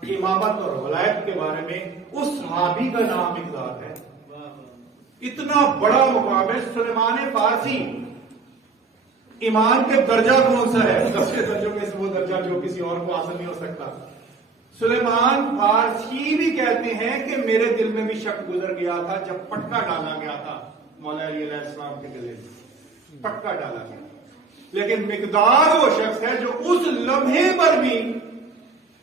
امامت اور ولایت کے بارے میں، اس صحابی کا نام مقداد ہے۔ اتنا بڑا مقام ہے۔ سلیمان فارسی، ایمان کے درجہ کون سا ہے؟ 10 درجوں میں سے وہ درجہ جو کسی اور کو حاصل نہیں ہو سکتا۔ سلیمان فارسی بھی کہتے ہیں کہ میرے دل میں بھی شک گزر گیا تھا جب پٹکا ڈالا گیا تھا مولا علی علیہ السلام کے گلے میں، پٹکا ڈالا گیا، لیکن مقدار وہ شخص ہے جو اس لمحے پر بھی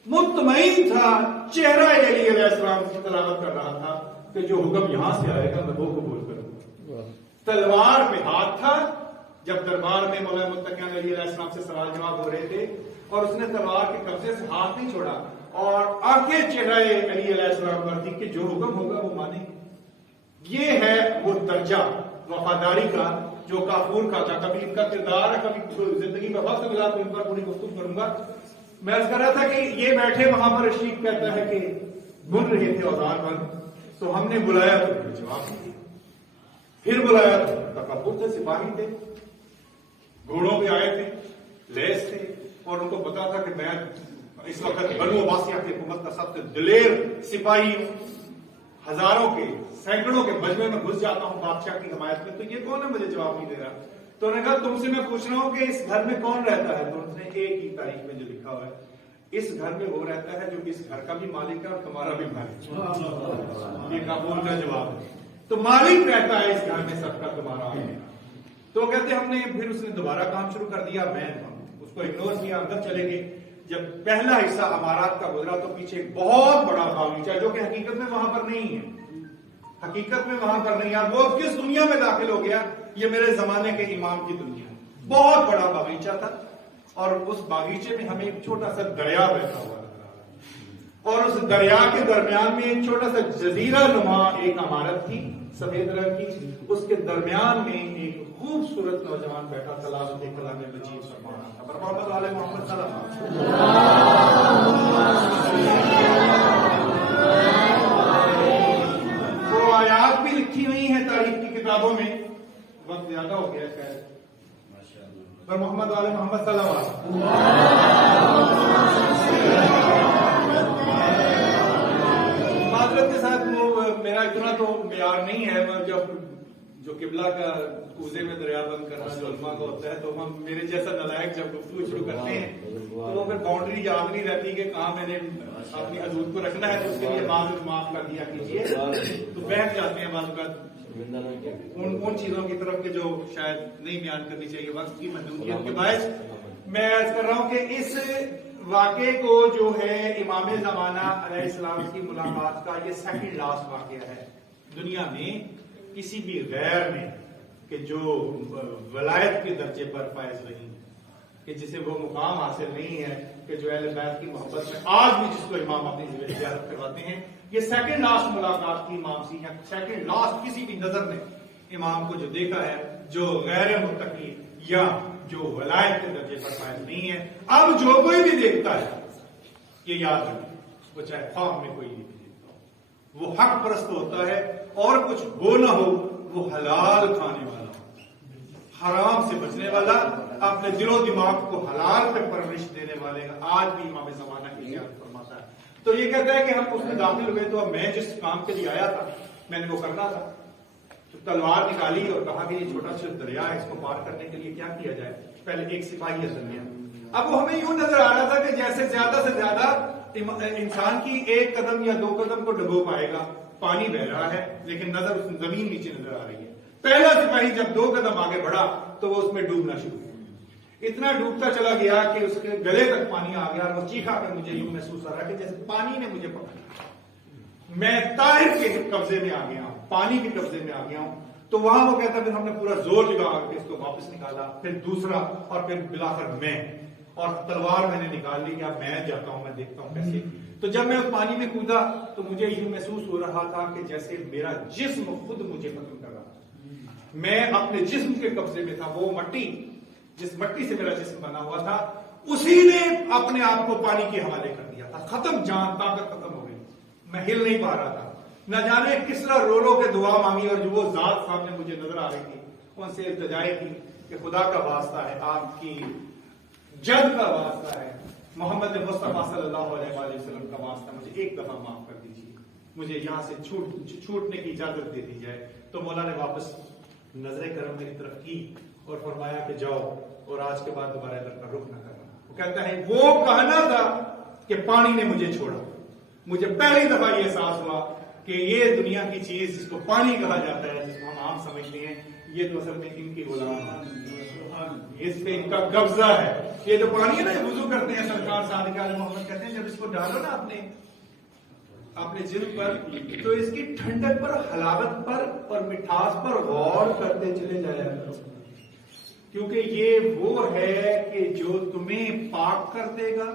مطمئن تھا، چہرہ علی علیہ السلام کی تلاوت کر رہا تھا کہ جو حکم یہاں سے آئے گا میں وہ قبول کروں گا۔ تلوار پہ ہاتھ تھا جب دربار میں مولا متقین علی علیہ السلام سے سوال جواب ہو رہے تھے، اور اس نے تلوار کے قبضے سے ہاتھ نہیں چھوڑا، اور آنکھیں چہرہ علی علیہ السلام پر تھی کہ جو حکم ہوگا وہ مانیں گے۔ یہ ہے وہ درجہ وفاداری کا جو کافور کا تھا۔ کبھی ان کا کردار ہے، کبھی زندگی میں وقت ملا تو ان پر پوری گفتگو کروں گا۔ میں عرض کر رہا تھا کہ یہ بیٹھے وہاں پر رشید کہتا ہے کہ بن رہے تھے اوزار پر، تو ہم نے بلایا تو جواب نہیں دیا، پھر بلایا تو تکبر تھے، سپاہی تھے، گھوڑوں پہ آئے تھے، لیس تھے، اور ان کو پتا تھا کہ میں اس وقت بنو عباسیہ کی حکومت کا سب سے دلیر سپاہی ہوں، ہزاروں کے سینکڑوں کے مجمع میں گھس جاتا ہوں بادشاہ کی حمایت میں، تو یہ کون ہے مجھے جواب نہیں دے رہا۔ تو انہوں نے کہا تم سے میں پوچھ رہا ہوں کہ اس گھر میں کون رہتا ہے؟ تو انہوں نے ایک ہی تاریخ میں جو لکھا ہوا ہے، اس گھر میں وہ رہتا ہے جو اس گھر کا بھی مالک ہے اور تمہارا بھی مالک ہے۔ یہ کابل کا جواب ہے، تو مالک رہتا ہے اس گھر میں سب کا، تمہارا ہے۔ تو وہ کہتے ہم نے، پھر اس نے دوبارہ کام شروع کر دیا، میں اس کو اگنور کیا، اندر چلے گئے۔ جب پہلا حصہ امارات کا گزرا تو پیچھے ایک بہت بڑا باغیچہ جو کہ حقیقت میں وہاں پر نہیں ہے، حقیقت میں وہاں پر نہیں ہے، وہ کس دنیا میں داخل ہو گیا؟ یہ میرے زمانے کے امام کی دنیا، بہت بڑا باغیچہ تھا، اور اس باغیچے میں ہمیں ایک چھوٹا سا دریا بہتا ہوا نظر آ رہا ہے، اور اس دریا کے درمیان میں ایک چھوٹا سا جزیرہ نما ایک عمارت تھی سفید رنگ کی، اس کے درمیان میں ایک خوبصورت نوجوان بیٹھا تلاوت کلام مجید فرما رہا تھا۔ محمد آل محمد صلی اللہ علیہ وسلم۔ وہ آیات بھی لکھی ہوئی ہیں تاریخ کی کتابوں میں، وقت زیادہ ہو گیا شاید، پر محمد آل محمد صلی اللہ علیہ وسلم۔ معذرت کے ساتھ وہ میرا اتنا تو معیار نہیں ہے، جب جو قبلہ کا کوزے میں دریا بند کرنا جو علماء کا ہوتا ہے، تو ہم میرے جیسا نلائق جب گفتگو شروع کرتے ہیں تو وہ پھر باؤنڈری یاد نہیں رہتی کہ کہاں میں نے اپنی حدود کو رکھنا ہے، تو اس کے لیے معاف کر دیا کیجیے، تو بہت جاتے ہیں بعض اوقات ان چیزوں کی طرف کہ جو شاید نہیں بیان کرنی چاہیے وقت کی محدودیت کے باعث۔ میں عرض کر رہا ہوں کہ اس واقعے کو جو ہے امام زمانہ علیہ السلام کی ملاقات کا یہ سیکنڈ لاسٹ واقعہ ہے دنیا میں، کسی بھی غیر نے کہ جو ولایت کے درجے پر فائز نہیں، کہ جسے وہ مقام حاصل نہیں ہے، کہ جو اہل بیت کی محبت میں آج بھی جس کو امام اپنی زیارت کرواتے ہیں، یہ سیکنڈ لاسٹ ملاقات کی امام سی ہے، سیکنڈ لاسٹ کسی بھی نظر نے امام کو جو دیکھا ہے، جو غیر متقی یا جو ولایت کے درجے پر فائز نہیں ہے۔ اب جو کوئی بھی دیکھتا ہے یہ یاد رکھے، وہ چاہے خواب میں کوئی نہیں دیکھتا ہو، وہ حق پرست ہوتا ہے، اور کچھ ہو نہ ہو وہ حلال کھانے والا، حرام سے بچنے والا، اپنے دل و دماغ کو حلال پہ پرورش دینے والے کا آج بھی امام زمانہ کی زیارت فرماتا ہے۔ تو یہ کہتا ہے کہ ہم اس میں داخل ہوئے تو اب میں جس کام کے لیے آیا تھا میں نے وہ کرنا تھا، تو تلوار نکالی اور کہا کہ یہ چھوٹا سا دریا ہے، اس کو پار کرنے کے لیے کیا کیا جائے؟ پہلے ایک سپاہی اثر گیا۔ اب وہ ہمیں یوں نظر آ رہا تھا کہ جیسے زیادہ سے زیادہ انسان کی ایک قدم یا دو قدم کو ڈبو پائے گا، پانی بہ رہا ہے لیکن نظر اس میں زمین نیچے نظر آ رہی ہے۔ پہلا سپاہی جب 2 قدم آگے بڑھا تو وہ اس میں ڈوبنا شروع ہوا، اتنا ڈوبتا چلا گیا کہ اس کے گلے تک پانی آ گیا، اور وہ چیخا کر مجھے یوں محسوس ہو رہا کہ جیسے پانی نے مجھے پکڑا، میں طاہر کے قبضے میں آ گیا ہوں، پانی کے قبضے میں آ گیا ہوں۔ تو وہاں وہ کہتا پھر ہم نے پورا زور لگا کے اس کو واپس نکالا، پھر دوسرا، اور پھر بلاخر میں، اور تلوار میں نے نکال لی کہ اب میں جاتا ہوں، میں دیکھتا ہوں کیسے۔ تو جب میں اس پانی میں کودا تو مجھے یوں محسوس ہو رہا تھا کہ جیسے میرا جسم خود مجھے ختم کر رہا تھا، میں اپنے جسم کے قبضے میں تھا۔ وہ مٹی، جس مٹی سے میرا جسم بنا ہوا تھا، اسی نے اپنے آپ کو پانی کے حوالے کر دیا تھا، ختم، جان طاقت ختم ہو گئی، میں ہل نہیں پا رہا تھا۔ نہ جانے کس طرح رو رو کے دعا مانگی، اور جو وہ ذات سامنے مجھے نظر آ رہی تھی ان سے التجائے کی کہ خدا کا واسطہ ہے، آپ کی جد کا واسطہ ہے، محمد مصطفیٰ صلی اللہ علیہ وآلہ وسلم کا واسطہ، مجھے ایک دفعہ معاف کر دیجیے، مجھے یہاں سے چھوٹنے کی اجازت دے دی جائے۔ تو مولا نے واپس نظر کرم میری طرف کی اور فرمایا کہ جاؤ اور آج کے بعد دوبارہ ادھر کا رخ نہ کرنا۔ وہ کہتا ہے وہ کہنا تھا کہ پانی نے مجھے چھوڑا، مجھے پہلی دفعہ یہ احساس ہوا کہ یہ دنیا کی چیز جس کو پانی کہا جاتا ہے، جس کو ہم عام سمجھتے ہیں، یہ تو اصل میں ان کی غلام ہے، اس پہ ان کا قبضہ ہے۔ یہ جو پانی ہے نا، یہ وضو کرتے ہیں، سرکار صادق عالم محمد کہتے ہیں جب اس کو ڈالو نا اپنے جلد پر، تو اس کی ٹھنڈک پر، حلاوت پر اور مٹھاس پر غور کرتے چلے جایا کرو، کیونکہ یہ وہ ہے کہ جو تمہیں پاک کر دے گا،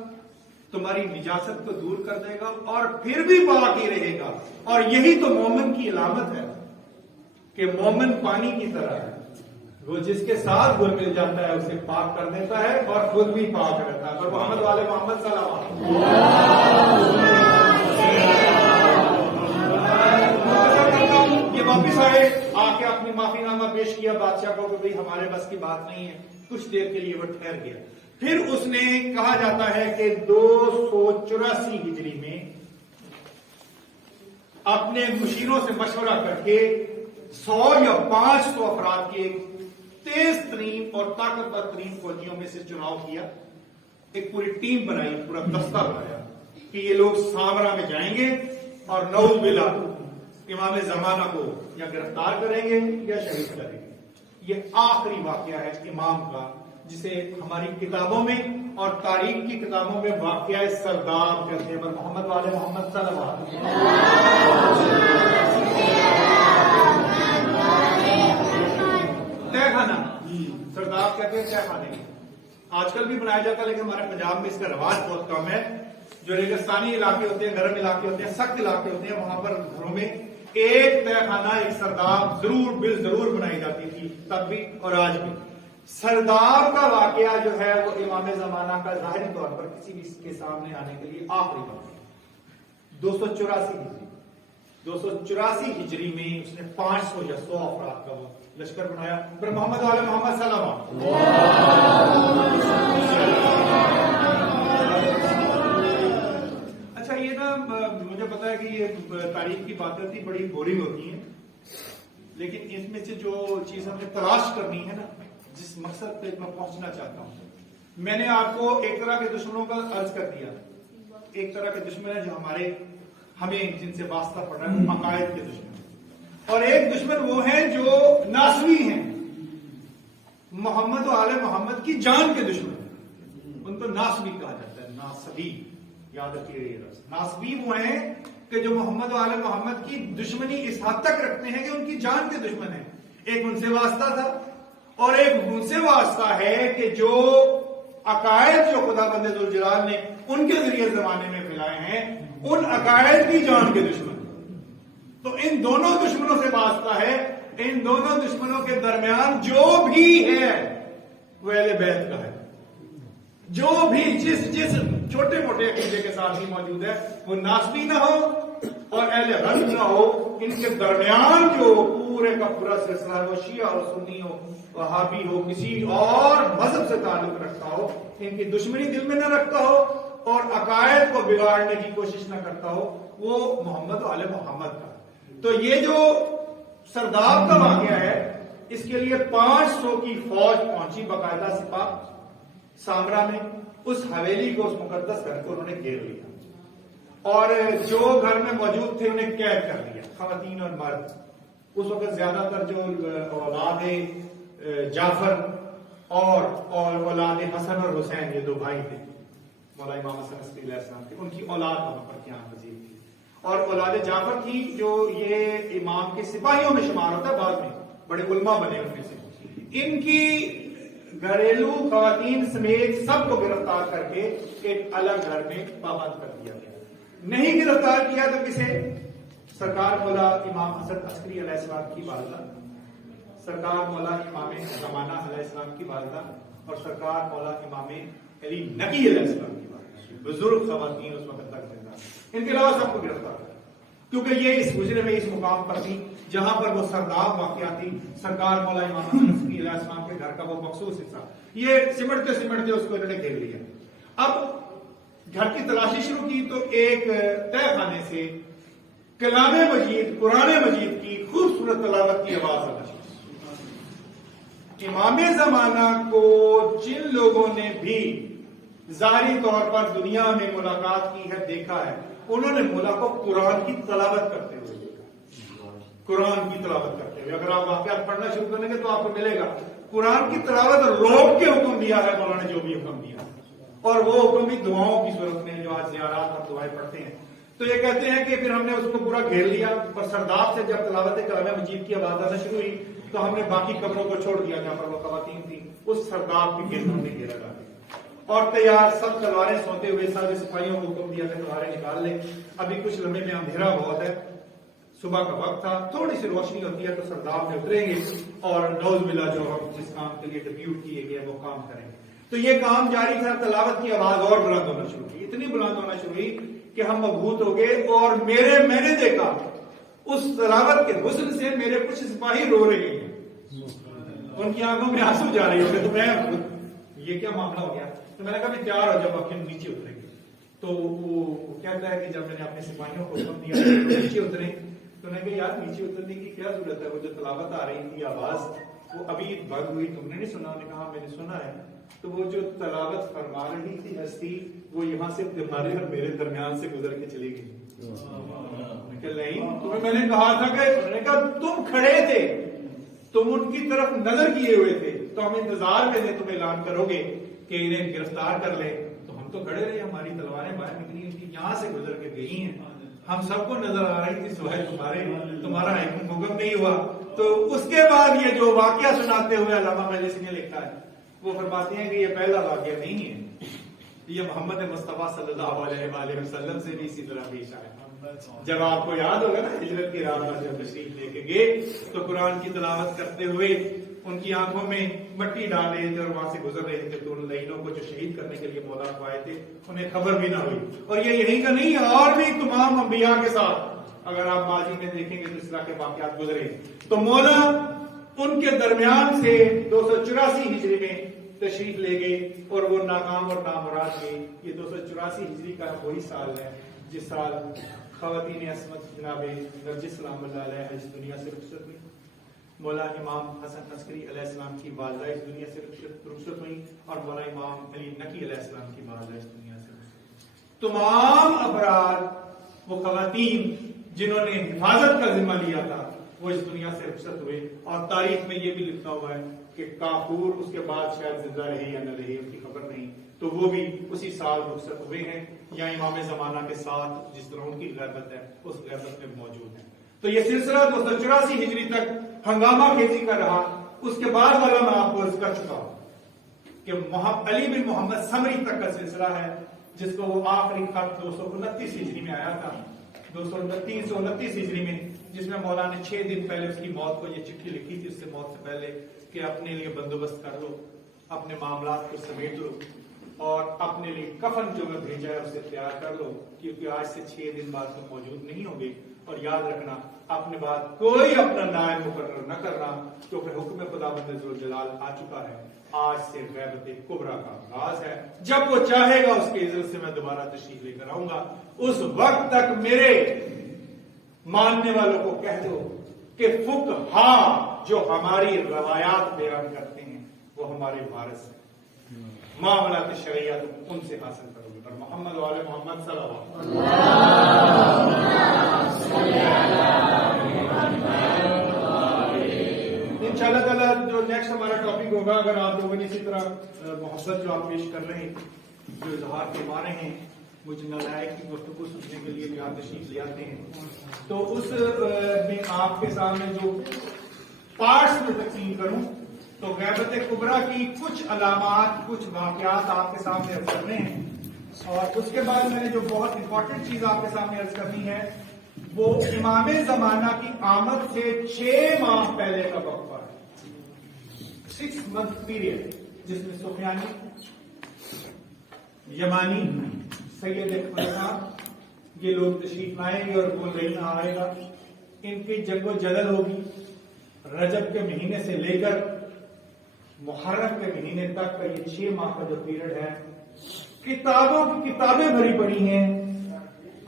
تمہاری نجاست کو دور کر دے گا اور پھر بھی پاک ہی رہے گا۔ اور یہی تو مومن کی علامت ہے کہ مومن پانی کی طرح ہے، وہ جس کے ساتھ گھل مل جاتا ہے اسے پاک کر دیتا ہے اور خود بھی پاک رہتا ہے۔ اور محمد والے محمد صلی اللہ علیہ وسلم یہ واپس آئے، آ کے اپنی معافی نامہ پیش کیا بادشاہ کو کہ بھئی ہمارے بس کی بات نہیں ہے، کچھ دیر کے لیے وہ ٹھہر گیا۔ پھر اس نے کہا جاتا ہے کہ 284 ہجری میں اپنے مشیروں سے مشورہ کر کے 100 یا 500 افراد کے تیز ترین اور طاقتور ترین فوجیوں میں سے چناؤ کیا، ایک پوری ٹیم بنائی، پورا دستہ بنایا کہ یہ لوگ سامرا میں جائیں گے اور نعوذ باللہ امام زمانہ کو یا گرفتار کریں گے یا شہید کریں گے۔ یہ آخری واقعہ ہے امام کا، جسے ہماری کتابوں میں اور تاریخ کی کتابوں میں واقعہ سرداب کہتے ہیں۔ پر محمد والے محمد صلی اللہ علیہ وسلم تہ خانہ سرداب کہتے ہیں، تہ خانے آج کل بھی بنایا جاتا ہے، لیکن ہمارے پنجاب میں اس کا رواج بہت کم ہے۔ جو ریگستانی علاقے ہوتے ہیں، گرم علاقے ہوتے ہیں، سخت علاقے ہوتے ہیں، وہاں پر گھروں میں ایک تہ خانہ، ایک سرداب ضرور بنائی جاتی تھی، تب بھی اور آج بھی۔ سرداب کا واقعہ جو ہے وہ امام زمانہ کا ظاہری طور پر کسی بھی کے سامنے آنے کے لیے آخری واقعہ 284 ہجری میں اس نے 500 یا 100 افراد کا وہ لشکر بنایا۔ پھر محمد والے محمد صلی اللہ علیہ وسلم۔ اچھا یہ نا مجھے پتا ہے کہ یہ تاریخ کی باتیں تھی بڑی بورنگ ہوتی ہیں، لیکن اس میں سے جو چیز ہمیں تلاش کرنی ہے نا، جس مقصد پہ میں پہنچنا چاہتا ہوں، میں نے آپ کو ایک طرح کے دشمنوں کا عرض کر دیا۔ ایک طرح کے دشمن ہیں جو ہمیں جن سے واسطہ پڑ رہا ہے، عقائد کے دشمن، اور ایک دشمن وہ ہیں جو ناسوی ہیں، محمد و آل محمد کی جان کے دشمن، ان کو ناسوی کہا جاتا ہے۔ ناسوی یاد رکھیے، ناسوی وہ ہیں کہ جو محمد و آل محمد کی دشمنی اس حد تک رکھتے ہیں کہ ان کی جان کے دشمن ہیں۔ ایک ان سے واسطہ تھا اور ایک ان سے واسطہ ہے کہ جو عقائد جو خدا بند ذوالجلال نے ان کے ذریعے زمانے میں پھیلائے ہیں، ان عقائد کی جان کے دشمن۔ تو ان دونوں دشمنوں سے واسطہ ہے، ان دونوں دشمنوں کے درمیان جو بھی ہے وہ اہل بیت کا ہے، جو بھی جس چھوٹے موٹے عقیدے کے ساتھ بھی موجود ہے، وہ ناسبی نہ ہو اور اہل رنگ نہ ہو، ان کے درمیان جو پورے کا پورا سلسلہ ہے، وہ شیعہ اور سنی ہو، وہابی ہو، کسی اور مذہب سے تعلق رکھتا ہو، ان کی دشمنی دل میں نہ رکھتا ہو اور عقائد کو بگاڑنے کی کوشش نہ کرتا ہو، وہ محمد و آل محمد کا۔ تو یہ جو سرداب کا واقعہ ہے، اس کے لیے 500 کی فوج پہنچی، باقاعدہ سپاہ سامرا میں، اس حویلی کو، اس مقدس گھر کو انہوں نے گھیر لیا اور جو گھر میں موجود تھے انہیں قید کر دیا، خواتین اور مرد۔ اس وقت زیادہ تر جو اولاد جعفر اور اولاد حسن اور حسین، یہ دو بھائی تھے، مولا امام حسن عسکری علیہ السلام کے، ان کی اولاد وہاں پر قیام پذیر تھی، اور اولاد جعفر کی جو یہ امام کے سپاہیوں میں شمار ہوتا ہے، بعد میں بڑے علماء بنے ان میں سے۔ ان کی گھریلو خواتین سمیت سب کو گرفتار کر کے ایک الگ گھر میں پابند کر دیا گیا۔ نہیں گرفتار کیا تو کسے؟ سرکار مولا امام حسن عسکری علیہ السلام کی والدہ، سرکار مولا امام زمانہ علیہ السلام کی والدہ، اور سرکار مولا امام علی نقی علیہ السلام کی والدہ، بزرگ خواتین اس وقت تک زندہ، ان کے علاوہ سب کو گرفتار کیا، کیونکہ یہ اس حجرے میں اس مقام پر تھی جہاں پر وہ سرداب واقعاتی سرکار مولا امام حسن عسکری علیہ السلام کے گھر کا وہ مخصوص حصہ، یہ سمٹتے سمٹتے اس کو انہوں نے گھیر لیا۔ اب گھر کی تلاشی شروع کی تو ایک تہ خانے سے کلام مجید قرآن مجید کی خوبصورت تلاوت کی آواز آ رہی۔ امام زمانہ کو جن لوگوں نے بھی ظاہری طور پر دنیا میں ملاقات کی ہے، دیکھا ہے، انہوں نے مولا کو قرآن کی تلاوت کرتے ہوئے دیکھا، قرآن کی تلاوت کرتے ہوئے۔ اگر آپ واقعات پڑھنا شروع کریں گے تو آپ کو ملے گا قرآن کی تلاوت روک کے حکم دیا ہے مولا نے، جو بھی حکم دیا، اور وہ حکم بھی دعاؤں کی صورت میں، جو آج زیارات ہم دعائیں پڑھتے ہیں۔ تو یہ کہتے ہیں کہ پھر ہم نے اس کو پورا گھیر لیا، اور سرداب سے جب تلاوت کلام مجید کی آواز آنا شروع ہوئی تو ہم نے باقی قبروں کو چھوڑ دیا جہاں پر وہ خواتین تھی، اس سرداب کے گرد ہم نے گھیرا ڈال دیا، اور تیار سب تلواریں سوتے ہوئے سارے سپاہیوں کو حکم دیا کہ تلواریں نکال لیں، ابھی کچھ لمحے میں اندھیرا بہت ہے، صبح کا وقت تھا، تھوڑی سی روشنی ہوتی ہے تو سرداب میں اتریں گے اور نوز ملا جو ہم جس کام کے لیے ڈپیوٹ کیے گئے وہ کام کریں گے۔ تو یہ کام جاری تھا، تلاوت کی آواز اور بلند ہونا شروع ہوئی، اتنی بلند ہونا شروع ہوئی کہ ہم مبہوت ہو گئے، اور میں نے دیکھا اس تلاوت کے حسن سے میرے کچھ سپاہی رو رہے ہیں، ان کی آنکھوں میں آنسو جا رہے ہوں گے، تو میں یہ کیا معاملہ ہو گیا؟ تو میں نے کہا بھی تیار ہو جب آپ نیچے اتریں گے۔ تو وہ کہتا ہے کہ جب میں نے اپنے سپاہیوں کو حکم دیا نیچے اتریں، تو میں نے کہا یار نیچے اترنے کی کیا ضرورت ہے، وہ جو تلاوت آ رہی تھی آواز وہ ابھی بند ہوئی، تم نے نہیں سنا؟ نے کہا میں نے سنا ہے۔ تو وہ جو تلاوت فرما رہی تھی ہستی، وہ یہاں سے تمہارے اور میرے درمیان سے گزر کے چلی گئی۔ نہیں، تمہیں میں نے کہا تھا کہ انہوں نے کہا تم کھڑے تھے، تم ان کی طرف نظر کیے ہوئے تھے، تو ہم انتظار میں تھے تم اعلان کرو گے کہ انہیں گرفتار کر لے، تو ہم تو کھڑے رہے، ہماری تلواریں باہر نکلی ہوئی تھی، یہاں سے گزر کے گئی ہیں، ہم سب کو نظر آ رہی تھی، سوائے تمہارا حکم نہیں ہوا۔ تو اس کے بعد یہ جو واقعہ سناتے ہوئے علامہ مجلسی نے لکھا ہے، وہ فرماتے ہیں کہ یہ پہلا واقعہ نہیں ہے، یہ محمد مصطفیٰ صلی اللہ علیہ وآلہ وسلم سے بھی اسی طرح پیش آیا۔ جب آپ کو یاد ہوگا نا ہجرت کی رات میں جب تشریف لے کے گئے تو قرآن کی تلاوت کرتے ہوئے ان کی آنکھوں میں مٹی ڈال رہے تھے اور وہاں سے گزر رہے تھے، تو ان لائنوں کو جو شہید کرنے کے لیے مولا کو آئے تھے انہیں خبر بھی نہ ہوئی۔ اور یہ یہی کا نہیں، اور بھی تمام انبیاء کے ساتھ اگر آپ ماضی میں دیکھیں گے تو اس طرح کے واقعات گزرے۔ تو مولا ان کے درمیان سے 284 ہجری میں تشریف لے گئے اور وہ ناکام اور نامراد گئے۔ یہ 284 ہجری کا وہی سال ہے جس سال خواتین عصمت جناب نرجس سلام اللہ علیہ اس دنیا سے رخصت ہوئی، مولا امام حسن عسکری علیہ السلام کی والدہ اس دنیا سے رخصت ہوئی، اور مولا امام علی نقی علیہ السلام کی والدہ اس دنیا سے رخصت۔ تمام افراد وہ خواتین جنہوں نے حفاظت کا ذمہ لیا تھا وہ اس دنیا سے رخصت ہوئے، اور تاریخ میں یہ بھی لکھا ہوا ہے کہ کافور اس کے بعد شاید زندہ رہے یا نہ رہے، اس کی خبر نہیں، تو وہ بھی اسی سال رخصت ہوئے ہیں، یا امام زمانہ کے ساتھ جس طرح ان کی غیبت ہے اس غیبت میں موجود ہے۔ تو یہ سلسلہ 284 ہجری تک ہنگامہ خیزی کا رہا۔ اس کے بعد والا میں آپ کو عرض کر چکا ہوں کہ علی بن محمد سمری تک کا سلسلہ ہے، جس کو وہ آخری خط 229 ہجری میں آیا تھا، 329 ہجری میں، جس میں مولا نے 6 دن پہلے اس کی موت کو یہ چٹھی لکھی تھی، اس سے موت سے پہلے، کہ اپنے لیے بندوبست کر لو، اپنے معاملات کو سمیٹ لو، اور اپنے لیے کفن جو میں بھیجا ہے اسے تیار کر لو، کیونکہ آج سے 6 دن بعد تم موجود نہیں ہوں گے۔ اور یاد رکھنا اپنے بعد کوئی اپنا نائب مقرر نہ کرنا، کیونکہ حکم خداوند ذوالجلال آ چکا ہے، آج سے غیبت کبریٰ کا آغاز ہے، جب وہ چاہے گا اس کی عزت سے میں دوبارہ تشریف لے کر آؤں گا، اس وقت تک میرے ماننے والوں کو کہہ دو کہ فقہا جو ہماری روایات بیان کرتے ہیں وہ ہمارے وارث ہیں، معاملات شرعیہ تم ان سے حاصل کرو گے۔ پر محمد والے محمد صلی اللہ علیہ انشاءاللہ تعالیٰ جو نیکسٹ ہمارا ٹاپک ہوگا، اگر آپ لوگوں نے اسی طرح محبت جو آپ پیش کر رہے ہیں، جو اظہار کے معنی ہیں، مجھے نالائق کی گفتگو سننے کے لیے بھی آپ تشریف لے آتے ہیں، تو اس میں آپ کے سامنے جو پارٹس میں تقسیم کروں تو غیبت کبریٰ کی کچھ علامات، کچھ واقعات آپ کے سامنے عرض کرنے ہیں، اور اس کے بعد میں نے جو بہت امپورٹنٹ چیز آپ کے سامنے عرض کرنی ہے وہ امام زمانہ کی آمد سے 6 ماہ پہلے کا وقفہ ہے، 6 month پیریڈ، جس میں سفیانی، یمانی، سید خلیفہ یہ لوگ تشریف لائیں گے اور وہ لینا آئے گا، ان کی جنگ و جدل ہوگی. رجب کے مہینے سے لے کر محرم کے مہینے تک کا یہ 6 ماہ کا جو پیریڈ ہے، کتابوں کی کتابیں بھری پڑی ہیں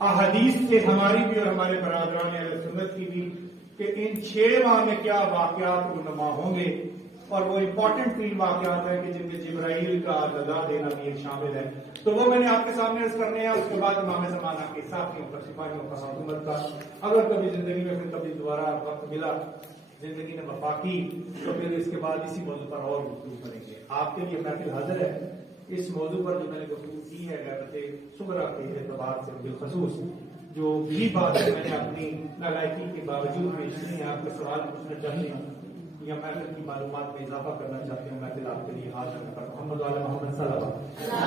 احادیث سے، ہماری بھی اور ہمارے برادران اہل سنت کی بھی، کہ ان 6 ماہ میں کیا واقعات رونما ہوں گے. اور وہ امپورٹنٹ 3 واقعات ہیں کہ جن میں جبرائیل کا غذا دینا بھی ایک شامل ہے. تو وہ میں نے آپ کے سامنے عرض کرنے ہیں. اس کے بعد امام زمانہ کے ساتھیوں پر، سپاہیوں پر، حکومت کا، اگر کبھی زندگی میں پھر کبھی دوبارہ وقت ملا، زندگی نے وفا کی، تو پھر اس کے بعد اسی موضوع پر اور گفتگو کریں گے. آپ کے لیے محفل حاضر ہے. اس موضوع پر جو میں نے گفتگو کی ہے غیبت صغریٰ کے اعتبار سے بالخصوص جو بھی بات ہے میں نے اپنی نالائکی کے باوجود پیش کی ہے. آپ کا سوال پوچھنا چاہتے ہیں یا محفل کی معلومات میں اضافہ کرنا چاہتے ہیں، محفل آپ کے لیے حاضر ہے. محمد وعلی محمد صلی اللہ علیہ وسلم.